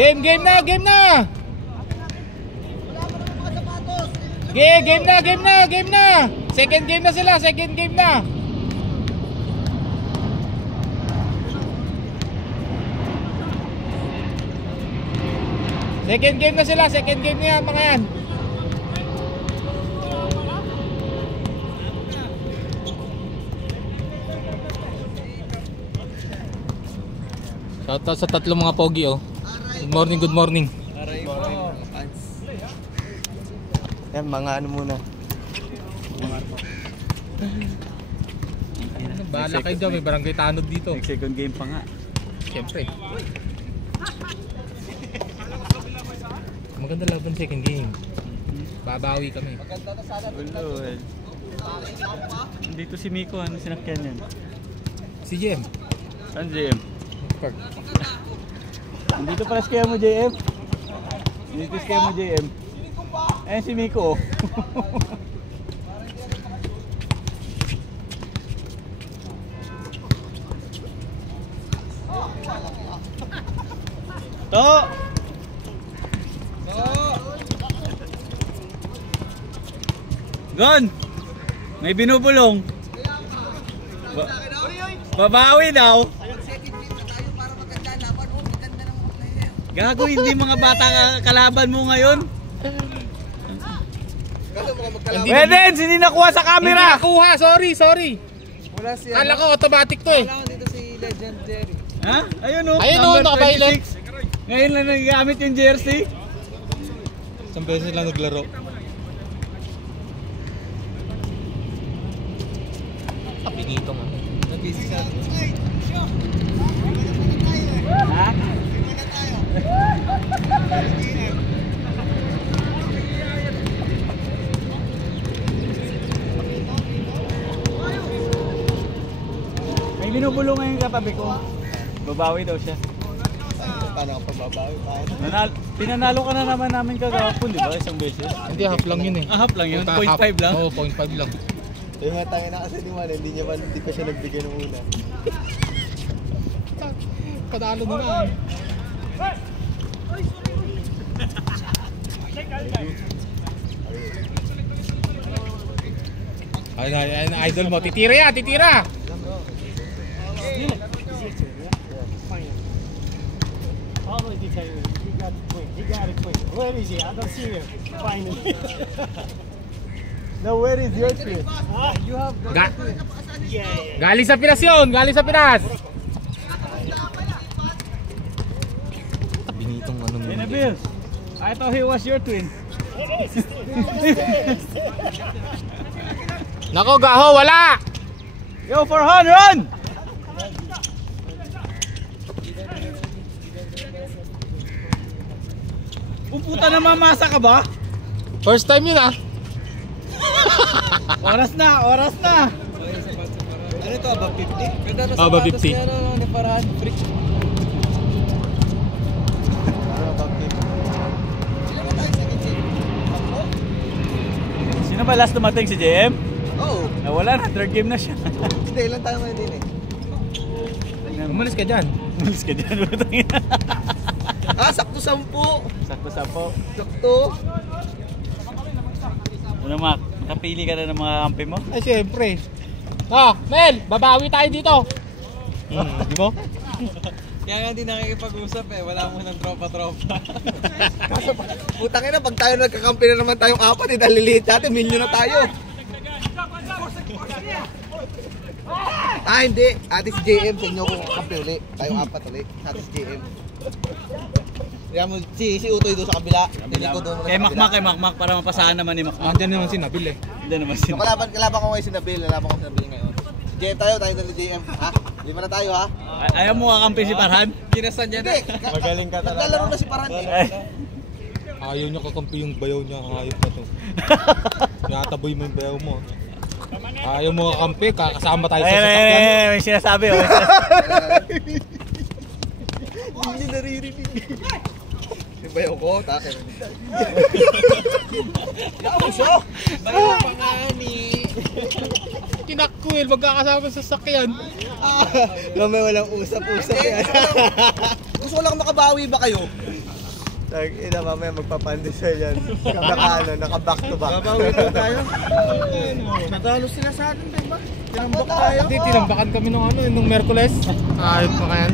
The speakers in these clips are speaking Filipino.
Game na, game na. Game na. Second game na sila, second game na. Second game na sila, second game na yan, mga yan. Shoutout sa tatlong mga pogi, oh. Good morning, good morning. Yan, mga ano muna. Bahala kayo dyan, may barangay tanod dito. Second game pa nga. Siyempre. Maganda laban second game. Babawi kami. Ulol. Dito si Miko, ano sinakyan yan? Si JM. Saan JM? Park. Dito pala kaya mo JM? Dito kaya mo JM? Ayan si Miko. To! Gon! May binubulong. Babawi daw. Gago, hindi mga bata kalaban mo ngayon. Hindi nakuha sa camera. Hindi nakuha, sorry. Wala siya. Kala ko automatic to eh. Wala ko dito si Legendary. Ha? Ayun o. Ayun o, naka-violet. Ngayon lang nagagamit yung jersey. Isang beses lang naglaro. Pinito nga. Nabisi siya. Ha? May binubulong ngayon katabi ko. Babawi daw siya. Paano ka pababawi? Pinanalo ka na naman namin kagapon, di ba? Isang beses. Hindi, half lang yun eh. Half lang yun? 0.5 lang? Oo, 0.5 lang. Yung mga tangin na kasi ni Juan, hindi pa siya nagbigay ng una. Padalo na lang. Ayun, idol mo. Titira yan, titira! Where is he? I don't see him. Finally. Now where is your twin? You have the twin. Galing sa Pinas yun! Galing sa Pinas! Binitong ano mo. Bill, I thought he was your twin. Nako, gaho, wala! Yo, for run! Puputa na mamasa ka ba? First time yun ah. Oras na! Ano ito, above 50? Ganda na Above sapatos 50. niya, ano, ni Farhan, freak. Ano, above 50? Ano tayo, second game? Tatlo? Sino ba last dumating, si JM? Oo. Nawala na, third game na siya. Hindi, ilan tayo ngayon din eh. Umalis ka dyan. Umalis ka dyan. Sakto 10. Sakto-sapo. Sakto. Ano Mac, nakapili ka na ng mga kampi mo? Ay, siyempre. Mel, babawi tayo dito. Di mo? Kaya nga hindi nakikipag-usap eh, wala mo ng tropa-tropa. Kaso putang ina, pag tayo nagkakampi na naman tayong apat, daliliit natin, minyo na tayo. Hindi. Ate si JM, sa inyo kung kakampi ulit. Tayong apat ulit. Ate si JM. Kaya mo, si Utoy doon sa kabila. Kay Makmak, para mapasahan naman ni Makmak. Andiyan naman si Nabil eh. Hindi naman sin. Kalaban ko ngayon si Nabil. Lalaban ko si Nabil ngayon. JM tayo dali JM. Ha? 5 na tayo ha? Ayaw mo kakampi si Farhan? Kinasan niya na. Magaling ka talaga. Naglalaro na si Farhan eh. Ayaw niya kakampi yung bayaw niya. Ayaw pa to. Nataboy mo yung bayaw mo. Ayaw mo kakampi, kakasama tayo sa sasakyan. May sinasabi oh. Hindi naririnig. Yung bayaw ko, takin. Yaw siya! Bayaw pa nga ni. Kinakwil, magkakasama sa sasakyan. May walang usap-usap yan. Gusto ko lang makabawi ba kayo? Ina, mamaya magpapandesal yan. Naka back to back. Babawi tayo. Natalo sila sa atin, diba? Tinambak tayo. Hindi, tinambakan kami nung Merkules. Ayop pa kaya.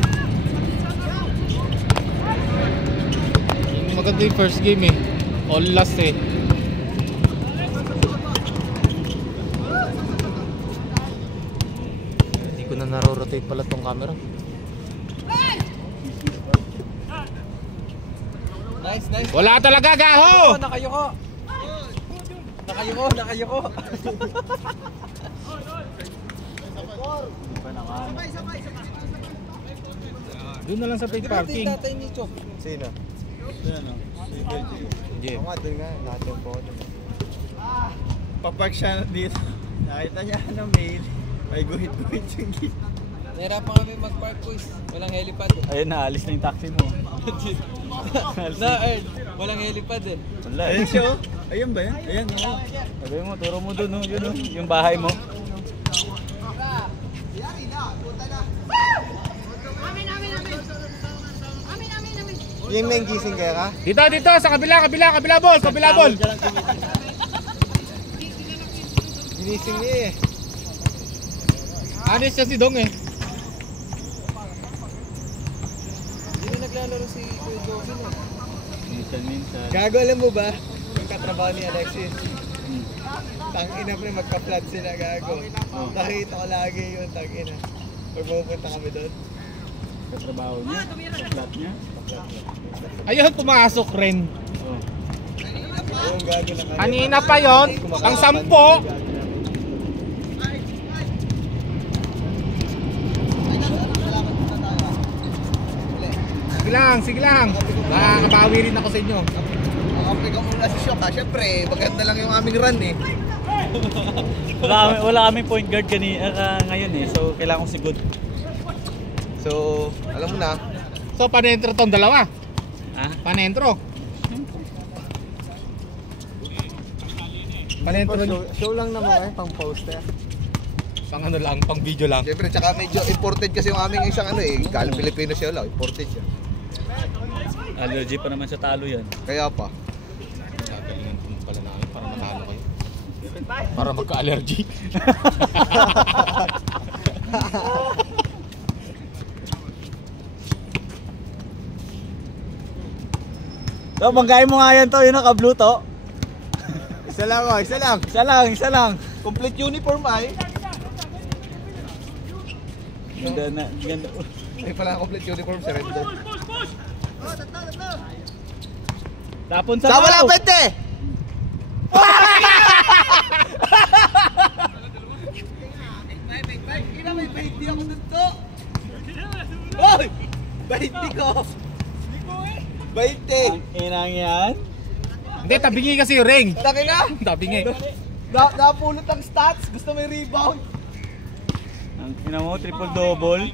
Maganda yung first game eh. All last eh. Hindi ko na naro-rotate pala tong camera. Nice, nice. Wala talaga, gaho! Nakayuko. Nakayuko. Doon na lang sa paid parking. Tatay ni Chok. Sino? Jeff. Nga, doon nga. Natin po. Papark siya dito. Nakita niya na may guhit-guhit yung gate. Nahirapan kami mag-park, boys. Walang helipad. Ayun na, alis na yung taxi mo. Na-earn. Walang helipad eh. Wala. Ayun siya oh. Ayun ba yan? Ayan oh. Sabi mo, turo mo dun oh. Yun oh. Yung bahay mo. Yung na yung gising kaya ka? Dito, sa kabila ball. Ginising niya eh. Honest siya si Dong eh. Hindi na naglalaro si Kuya Jovin eh. Minsan. Gago, alam mo ba? Yung katrabaho ni Alexis. Tangina pre, magka-flat sila, gago. Nakita ko lagi yung tangina. Pag pupunta kami doon. Katrabaho niya. Flat niya. Ayun, pumasok rin. Oh. Yung gago na kami. Kanina pa yon, ang 10. Sige lang. Nakakabawi rin ako sa inyo. Makapi ka muna si Shock ha. Siyempre, maganda lang yung aming run eh. Wala kami point guard ngayon eh. So, kailangan ko si Good. So, alam mo na. So, panentro tong dalawa. Ha? Panentro Show lang naman eh, pang poster. pang ano lang, pang video lang. Siyempre, tsaka medyo imported kasi yung aming isang ano eh. Galing Pilipinas siya lang, imported siya. Allergy pa naman sa talo yan. Kaya pa. Gagalingan ko pala namin para matalo kayo. Para magka-allergy. So, banggain mo nga yan to, yun naka-blue to. Isa lang oh, isa lang. Isa lang. Complete uniform ay. Ganda. Ay pala complete uniform si Red Dot. Tapon sa Sama lang, bao. pwede! May 20 ako dito. Hoy! 20 ko! 20! Ang inang yan. Hindi, tabingi kasi yung ring. Taki na! Tabingi. Napulot ang stats. Gusto may rebound. Ang ina mo, triple-double.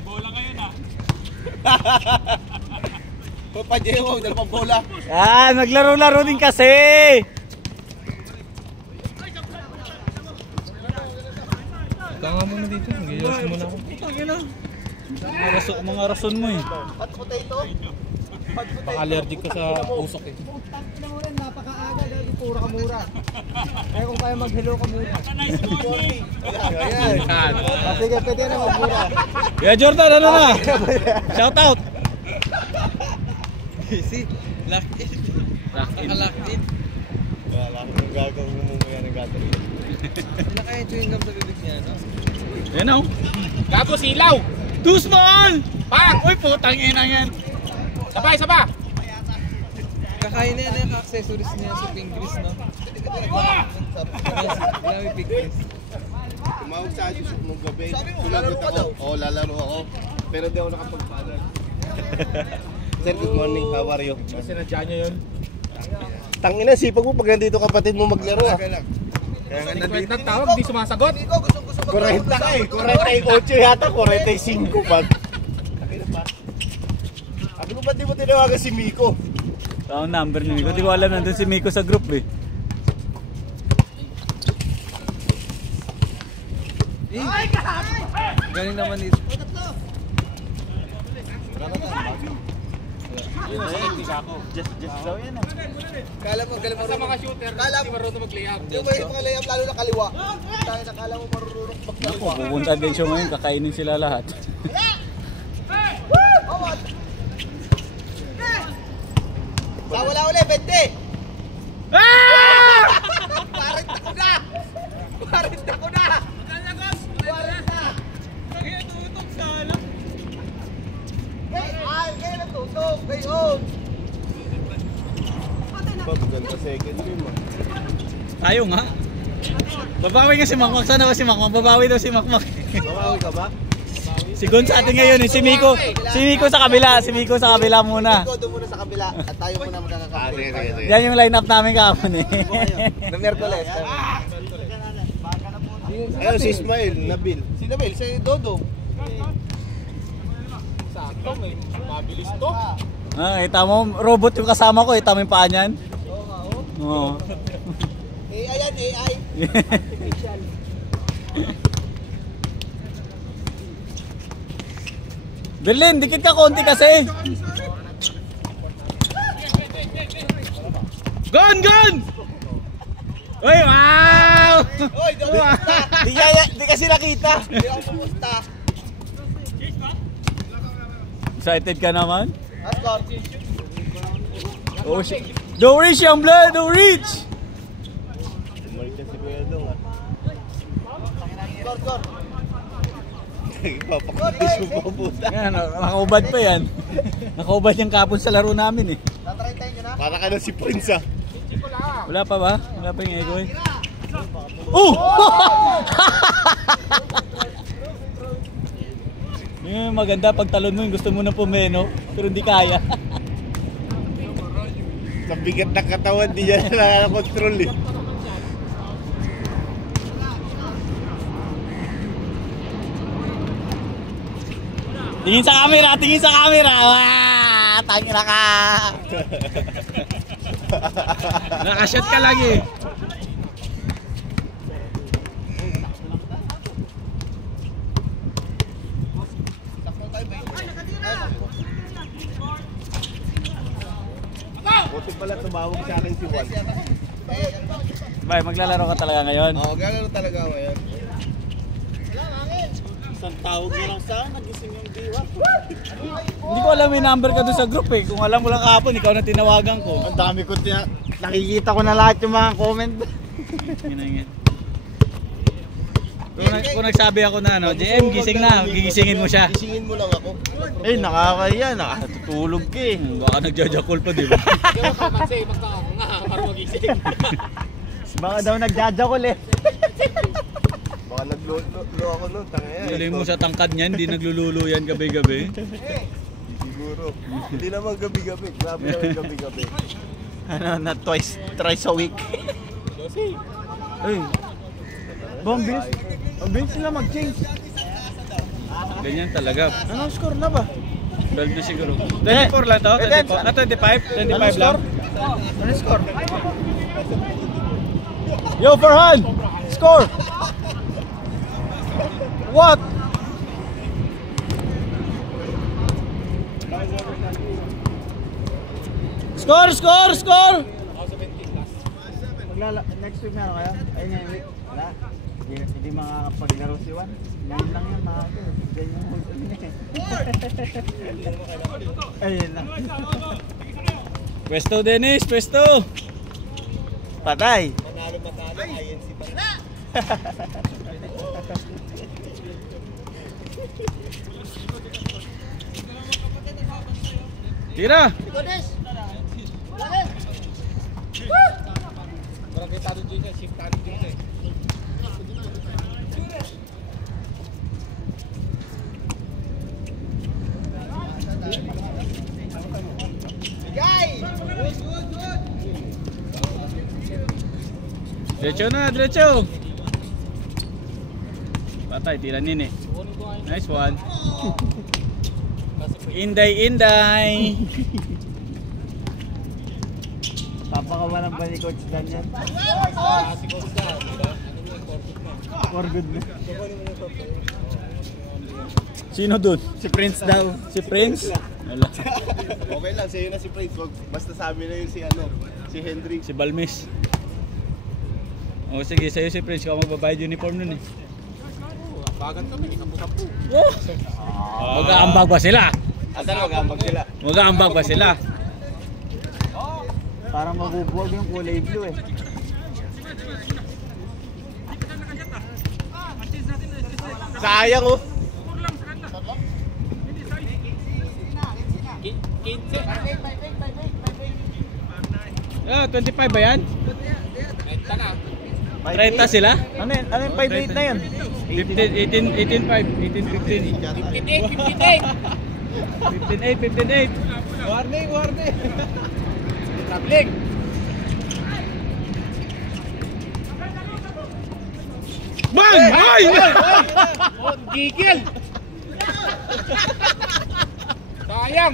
Papadya mo, dalawang bola. Yan, naglaro-laro din kasi. Tanga mo na dito. Giyosin mo na ako. Mga rason mo eh. Hot potato. Baka allergic ka sa usok eh. Napakaaga dahil pura ka mura. Kaya kung kaya mag-hello ka muna. 40. Ayan. Sige, pwede na mag-mura. Yeah, Jordan, ano na? Shout out. Easy. Lock in. Naka-lock in. Wala akong gagawin mo muna ng gagawin. Hindi na kaya chewing gum sa bibig niya, no? Yan o. Gago silaw! Too small! Pang! Uy, putang ina yan. Sabay! Kakain na yan yung accessories niya sa Pingris, no? Grabe Pingris. Tumawag sa akin mong gabi. Sabi mo, lalaro ka daw. Oo, lalaro ako. Pero di ako nakapag-follow. Sir, good morning. How are you? Kasi nadya nyo yun. Tangina, sipag mo pag nandito kapatid mo maglaro ah. Kaya nga Wait, nagtawag, di sumasagot. Nico, gusto 40 ka eh. 48 yata, 45 pa. Tangina pa. Sabi ko ba't di mo tinawagan si Miko? Ang number ni Miko. Di ko alam nandun si Miko sa group eh. Galing naman dito. Just daw yan ah. Kala mo Sa mga shooter, Kala hindi mo marunong mag-layup. yung mga layup lalo na kaliwa. Tayo nakala mo marurunok Ako, magkaliwa. pupunta din siya ngayon, kakainin sila lahat. Sa wala ulit, 20! Ah! 40 ko na! 40 ko na! 40! Ay, kayo natutok! Kayo! Maganda second game ah. Tayo nga. Babawi nga si Makmak. Sana ba si Makmak? Babawi daw si Makmak. Mabawi ka ba? Si Gon sa atin ngayon eh. Si Miko sa kabila. Si Miko sa kabila muna. Doon muna sa kabila at tayo muna magkakakampi. Yan yung line-up namin kahapon eh. Na Merkules. Ayun si Ismail, Nabil. Si Nabil, si Dodo. Sakto, may mabilis to. Kita mo, robot yung kasama ko. Kita mo yung paa niyan. Oo. AI yan, AI. Berlin, dikit ka konti kasi. Gon! Uy, wow! Oy, Di kasi nakita. Hindi ako pumunta. Excited ka naman? Ascor. Oh, shit. Don't reach, young blood! Don't reach! Balik ka si Kuya Dong ah. Skor. Papakabis mo pa puta. Yan, nakaubad pa yan. Nakaubad yung kapon sa laro namin eh. Tatrayin nyo na. Para ka na si Prince ah. Wala pa ba? Wala pa yung ego eh. Oh! Yung maganda pag talon mo yung gusto mo na pumeno pero hindi kaya. Sa bigat ng katawan, di yan nakaka-control eh. Tingin sa camera! Wah! Tangina ka! Nakashot ka lagi. Buti pala tumawag sa akin si Juan. Bay, maglalaro ka talaga ngayon? Oo, gano'n talaga ngayon. Isang tawag mo lang sa akin, nagising yung diwa. Hindi ko alam yung number ka doon sa group eh. Kung alam mo lang kahapon, ikaw na tinawagan ko. Ang dami ko nakikita ko na lahat yung mga comment. Ginangin. Kung nagsabi ako na ano, JM, gising na, gigisingin mo siya. Gisingin mo lang ako. Eh, nakakaya, nakatutulog ka eh. Baka nagjajakol pa, di ba? Hindi mo kamansi, magkakanga, para magising. Baka daw nagjajakol eh. Baka naglulo ako nun, tangaya. Galing mo sa tangkad niyan, hindi naglululo yan gabi-gabi. Siguro. Hindi naman gabi-gabi. Grabe naman gabi-gabi. Ano, na thrice a week. Ay. Bombis. Ang bilis sila mag-change. Ganyan talaga. Anong score na ba? 12 na siguro. 24 lang to? 25? 25 lang? Anong score? Yo, Farhan! Score! What? Score! Next week na ano kaya? Ay, ngayon week. Wala. Hindi makakapaglaro si Juan. Ngayon lang yan makakapaglaro. Ganyan yung hold on eh. Ayun lang. Pwesto, Dennis! Pwesto! Patay! Manalo, INC pa rin. Tira! Parang kita doon dito, shift tayo dito eh. Diretso na, diretso! Patay, tira nini. Nice one. Inday! Papakawalan ba ni Coach Dan yan? Si Coach Dan, diba? Ano mo yung corporate na? For good na. Sino dun? Si Prince daw. Si Prince? Wala. Okay lang, sa'yo na si Prince. Basta sa amin na yun si ano, si Hendrik. Si Balmes. O sige, sa'yo si Prince. Kung magbabayad uniform nun eh. Bagan kami, kapu-kapu. Mag-aambag ba sila? Asan mag-ambag sila? Mag-aambag ba sila? Parang mabubuwag yung kulay blue eh. Sayang oh. Ah, 25 ba yan? 30 sila? Ano yung 5'8" na yun? 18, 18, 15. 15, 8. Warning! Traveling! Bang! Ay! Gigil! Sayang!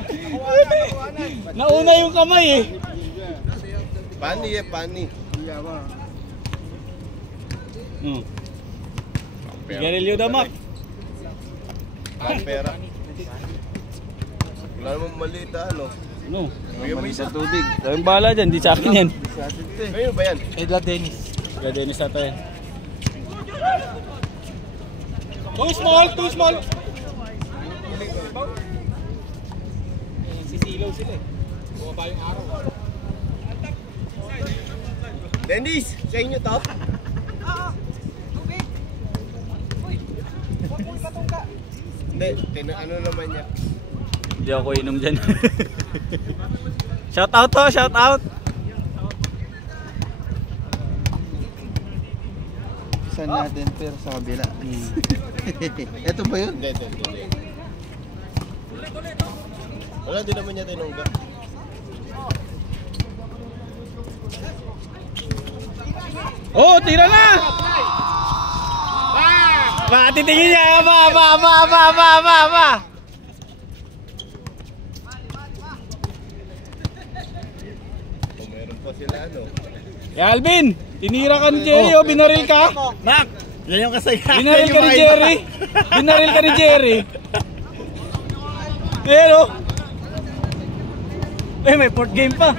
Nauna yung kamay eh. Pani. Garilyo damak. Pera. Wala namang maliit ano. Ano? Bigyan mo isa. Tubig. Tawing bahala dyan, di sa akin yan. Ngayon ba yan? Edla Dennis. Kaya Dennis ata yan. Too small! Sisilaw sila eh. Bumaba yung araw. Dennis, sa inyo to? Hindi, ano naman niya? Hindi ako inom dyan. Shout out to, shout out. Saan natin pero sa kabila. Ito ba yun? Hindi. Wala din naman niya tinungga. Oh, tira na! Ba, titingin niya. Ba. Kung meron pa sila ano. Alvin, tinira ka ni Jerry o binaril ka? Mac! Yan yung kasaya. Binaril ka ni Jerry. Binaril ka ni Jerry. Pero, may port game pa.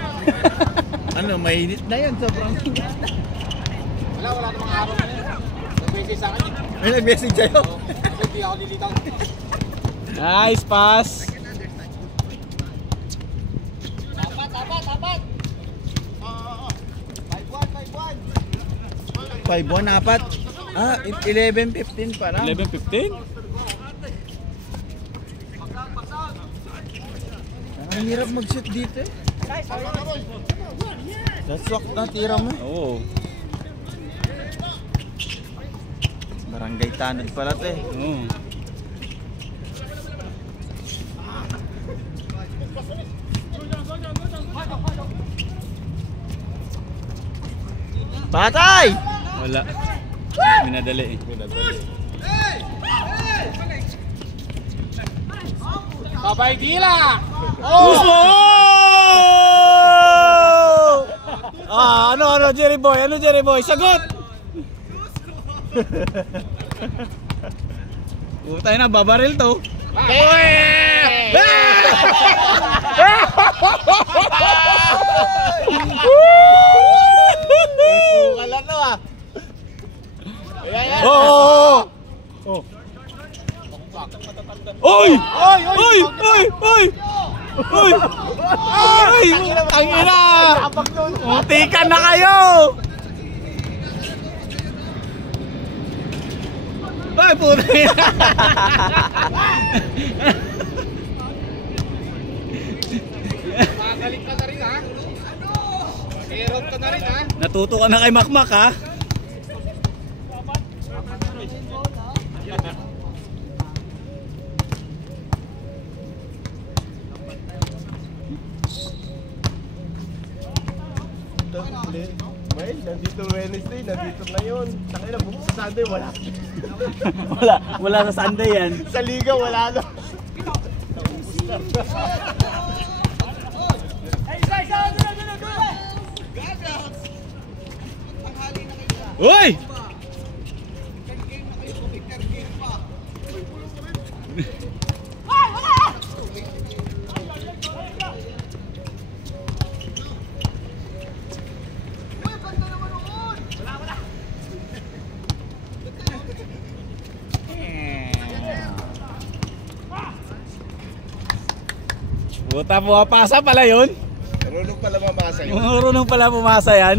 Ano, mainit na yan. Sobrang init. Wala namang araw na yun. Nag-message sa akin eh. May nag-message sa'yo. Kasi hindi ako lilitaw. Nice pass. Tapat! 5-1 apat. 11-15 pa lang. 11-15? Ang hirap mag-shoot dito eh. Daswak na tira mo. Oo. Barangay Tanod pala to eh. Oo. Patay! Wala. Minadali eh. Babay Dila! Puso! Ano Jerry Boy? Sagot! Tayo na, babaril to. Wala to ah. Oh! Oy! Ang ina! Muntikan na kayo! Ay, puta yan! Makagaling ka na rin ha? Erot ka na rin ha? Natuto ka na kay Makmak ha? Well, nandito Wednesday, nandito ngayon. Tangina, bukas sa Sunday, wala. Wala sa Sunday yan. Sa liga, wala na. Uy! Buta, pumapasa pala yun. Marunong pala mamasa yun. Marunong pala pumasa yan.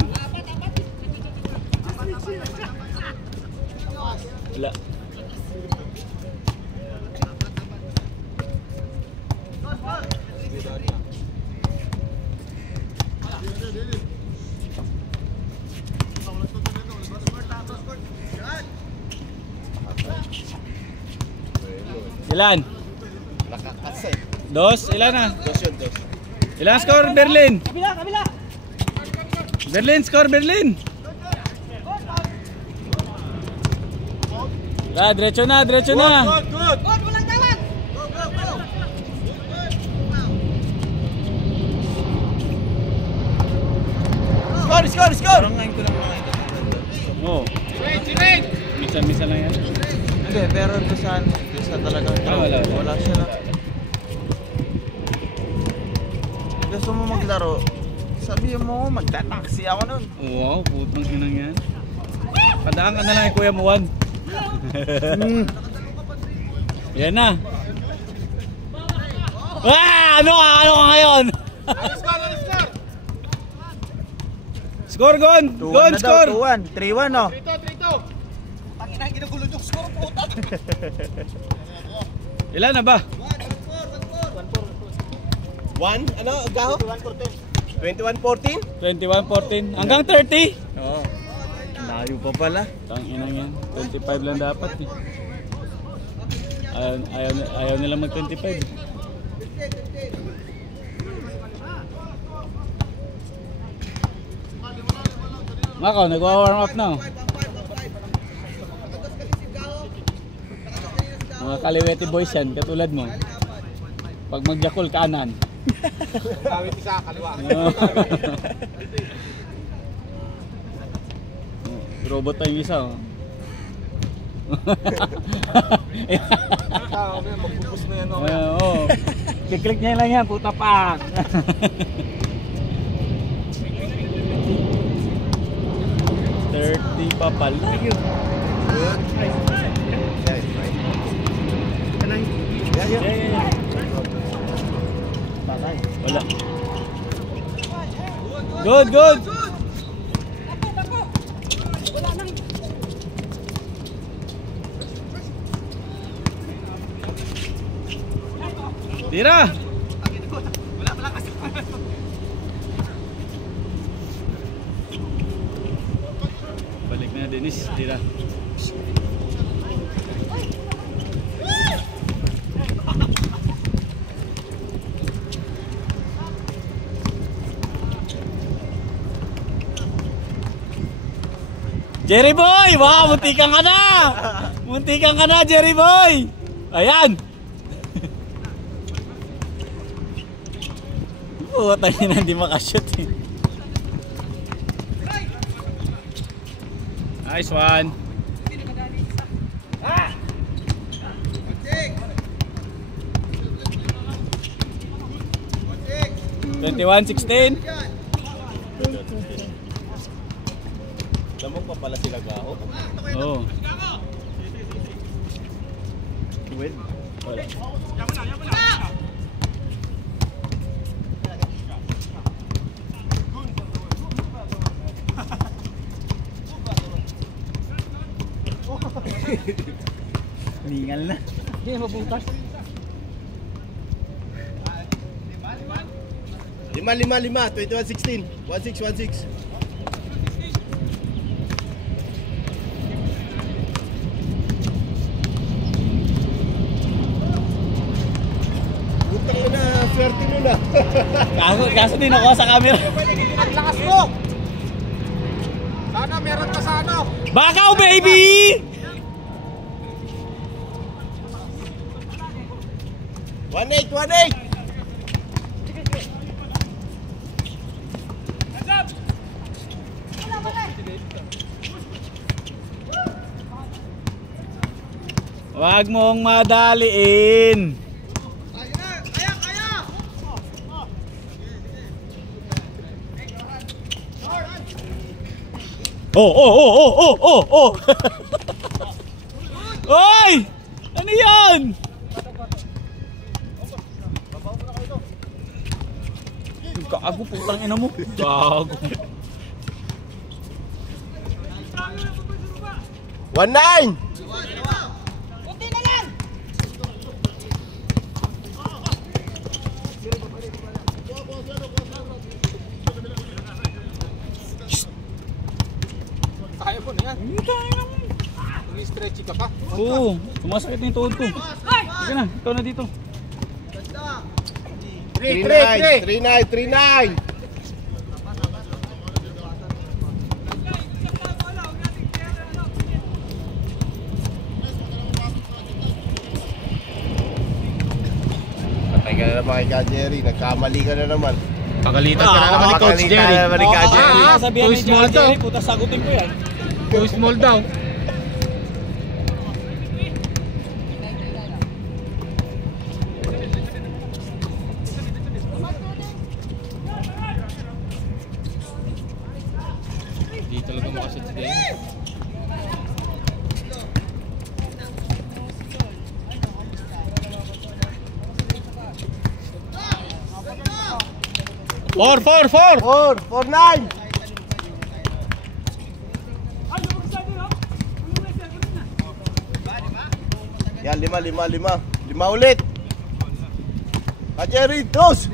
Wala. Ilan? Nakakasay. Dos? Ilan na? Dos yun, dos. Ilan score Berlin? Kabila! Berlin, score Berlin! Diretso na, diretso na! Good! Walang tawag! Score! Parang ko lang mga ito. Oo. Minsan-minsan lang yan. Hindi, pero doon sa talagang wala siya na. Gusto mo maglaro, sabihin mo, magta-taxi ako nun. Wow, putang inang yan. Padaan ka na lang Kuya Muwan. Yan na. Ano ka ngayon? Score Gon! Gon score! 2-1, 3-1 no? 3-2. Pangina, ginugulo yung score po. Ilan na ba? 1, ano, gaho? 21-14? 21-14. Hanggang 30? Oo. Layo pa pala. Tang inang yan. 25 lang dapat eh. Ayaw nila mag 25. Mako, nagwa-warm up na. Mga kaliwete boys yan, katulad mo. Pag magjakol kanan. Kawit isa, kaliwa. Robot pa yung isa. Oh. Magbubus na yan. Oo. Kiklik niya lang yan, puta pak. 30 pa pala. Wala. Good. Tira. Balik na Dennis, tira. Jerry Boy! Wow, muntikan ka na! Muntikan ka na, Jerry Boy! Ayan! Tayo na hindi makashoot eh. Nice one! 21-16. Lamang pa pala sila gaho. Oo. Win. Wala. Ningal na. Hindi, mabutas. 5-5-5, 21-16. 1-6. Butang na, swerte mo na. Kaso din ako sa camera. Ang lakas mo! Sana meron ka sa ano? Bakaw, baby! One eight. Wag mong madaliin. Kaya! Oh. Oy! Ano yan? Gago, putang ina mo. Gago. 1-9. Kaya mo na yan. Stretchy ka pa. Oo, sumasakit na yung tuhod ko. Sige na, ikaw na dito. 3-9. Patay ka na naman kay Ka Jerry. Nagkamali ka na naman. Pagalitan ka na naman ni Coach Pagalitan Jerry. na naman ni Ka Jerry. Sabihan too ni small daw. Jerry, puta sagutin ko yan. Too small daw. Hindi talaga makashoot si Jerry. Four. 4-9. Yan, 5 ulit. Ka Jerry, 2.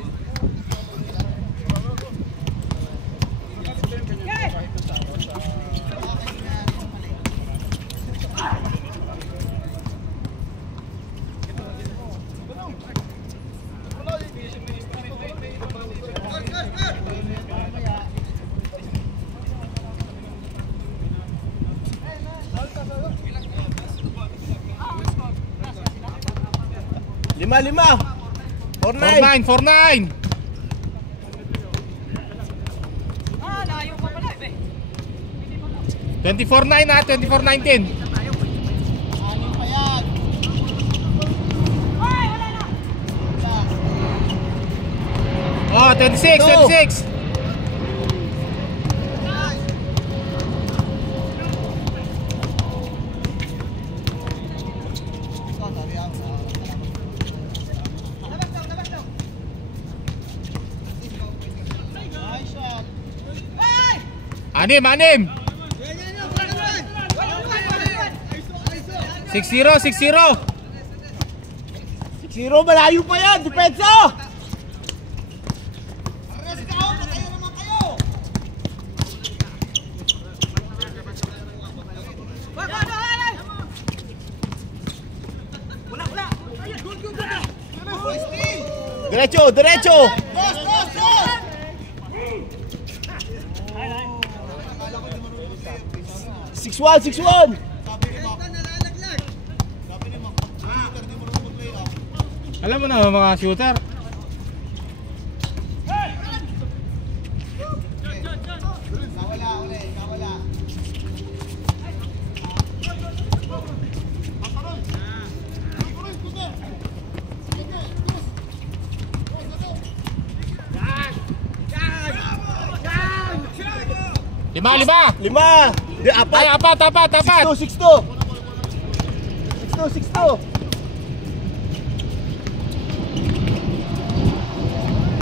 Lima. 4-9. 4-9. Ah, layo pa pala eh. 24-9 na, 24-19. Oh, 26. Anim. 6-0. 6-0, malayo pa yan. Depensa. Diretso. 6-1. Alam mo na mga shooter. Lima. Apat. Ay, apat. 6-2.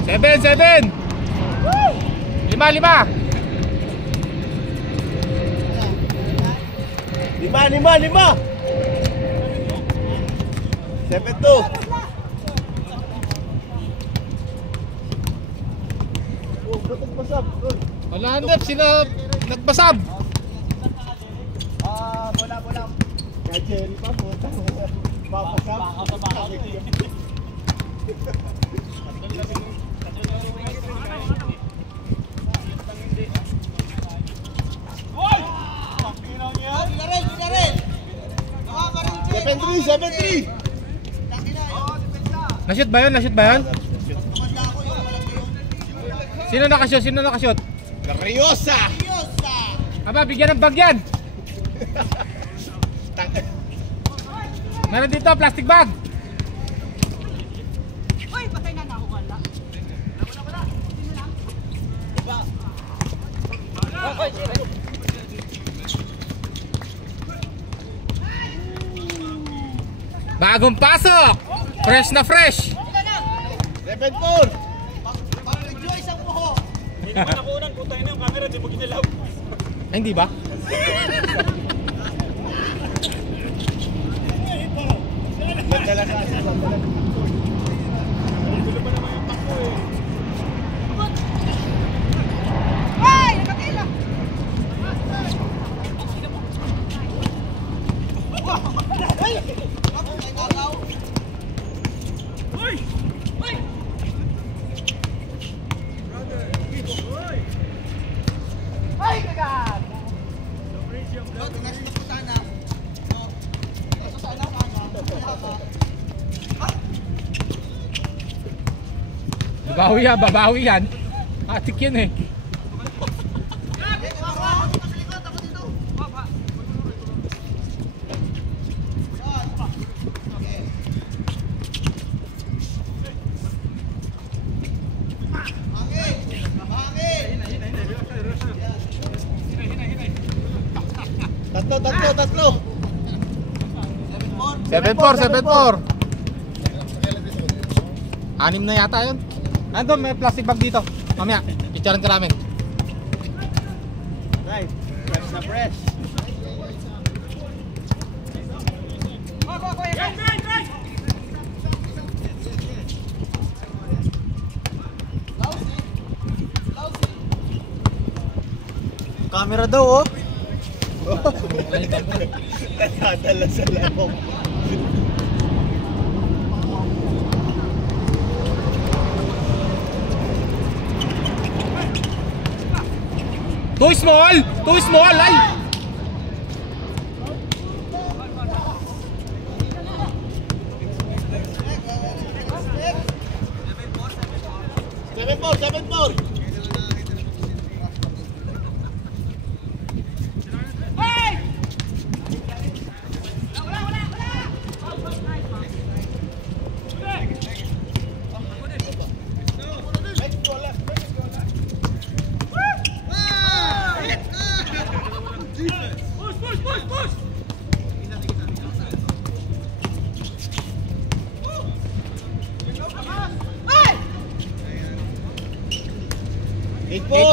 7. 5. 7-2. Oh, ba't nagbasab? Wala hanap sila nagbasab. Wala. Ka Jerry pa, puta. Papasab. Seven three. Nashoot ba yun? Sino nakashoot? Riosa. Aba, bigyan ng bag yan. Meron dito, plastic bag. Uy, patay na ako wala. Bagong pasok. Fresh na fresh. 7-4. Nakunan ko tayo ng camera, di mo ginalaw. Ay, hindi ba? Bandala ka. Ay! Nakatila! Ay! Kagat! Babawi yan. Atik yan eh. Tatlo. 7-4. Anim na yata yun. Andun, may plastic bag dito. Mamaya, picturean ka namin. Right. Fresh na fresh. Camera daw, oh. Nadala sa lamok. Too small, ay! Seven four.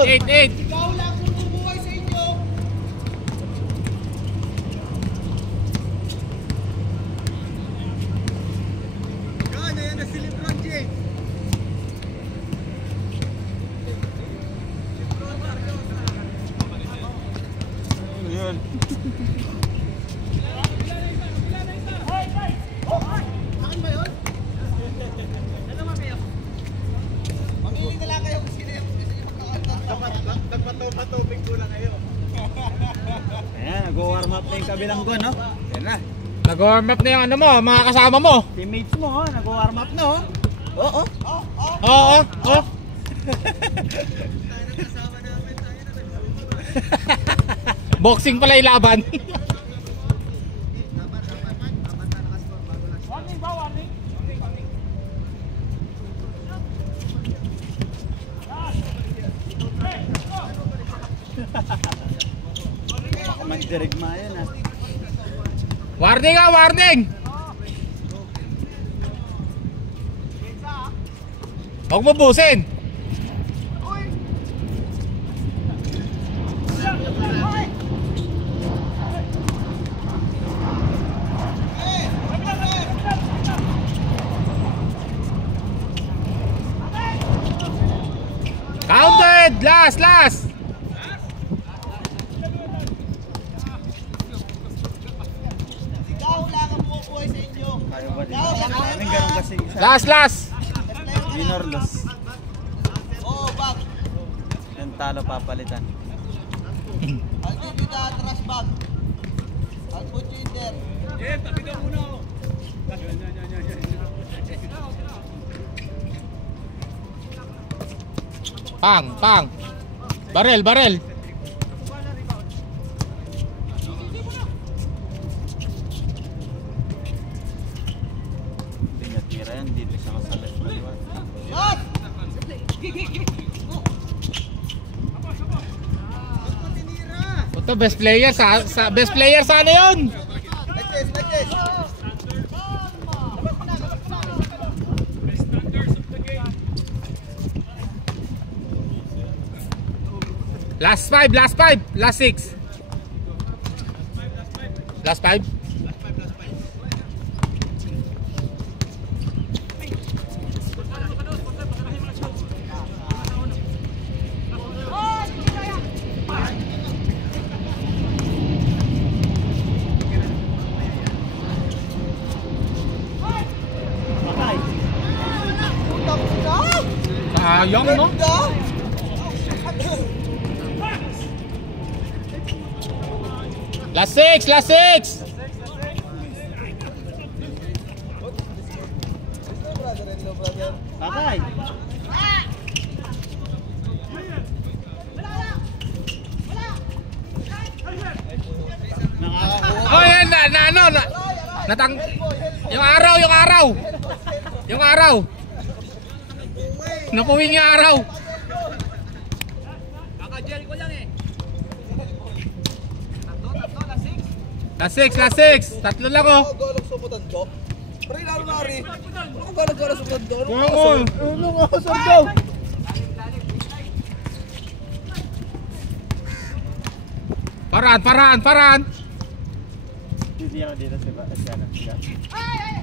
Eight. Yun. Nagpatubig ko na kayo. Ayan, nag-warm up na yung kabilang gun, no? Ayan na. Nag-warm up na yung ano mo, mga kasama mo. Teammates mo, oh, nag-warm up na, oh. Oo. Oo. Boxing pala yung laban. Baka mandirigma yan, ah. Warning! Huwag mo busin. Counted! Last! Kaya ba din? Anong ganun kasi isa? Last! Win or loss. Yung talo papalitan. I'll give you the trash bag. I'll put you in there. Pang! Barel! Hindi niya tira yan. Dito siya sa left na liwan. Shot! Ito, best player sana yun. Like this. Last 5, last 5, last 6. Last 5. Sayang, no? Last 6, last 6. Patay. Oh, yan natang yung araw. Yung araw. Napuwing yung araw. Kaka-gel ko lang eh. Last 6. Tatlo lang oh. Galang sa matando. Pre, lalo na rin. Ano ka galang sa matando? Ano nga sa daw? Paraan. Hindi ako dito sa Asiana.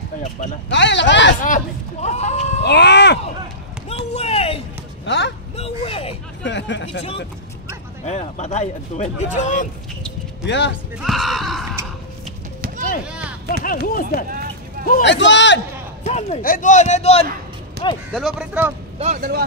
Kaya pala. Ay, lakas! Oh! Ha? Ayun, patay. Ang tuwid. Yeah. Edwin! Edwin! Dalawa pa rin tro. Dalawa.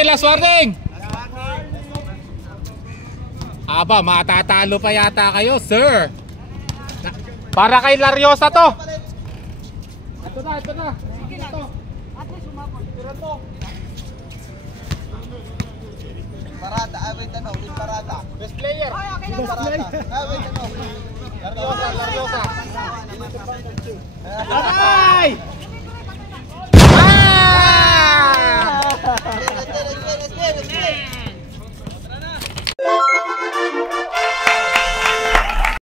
Last warning. Aba, matatalo pa yata kayo, sir. Para kay Lariosa to. Ito na. Parada, wait ano, win parada. Best player. Win parada. Wait ano. Lariosa. Patay!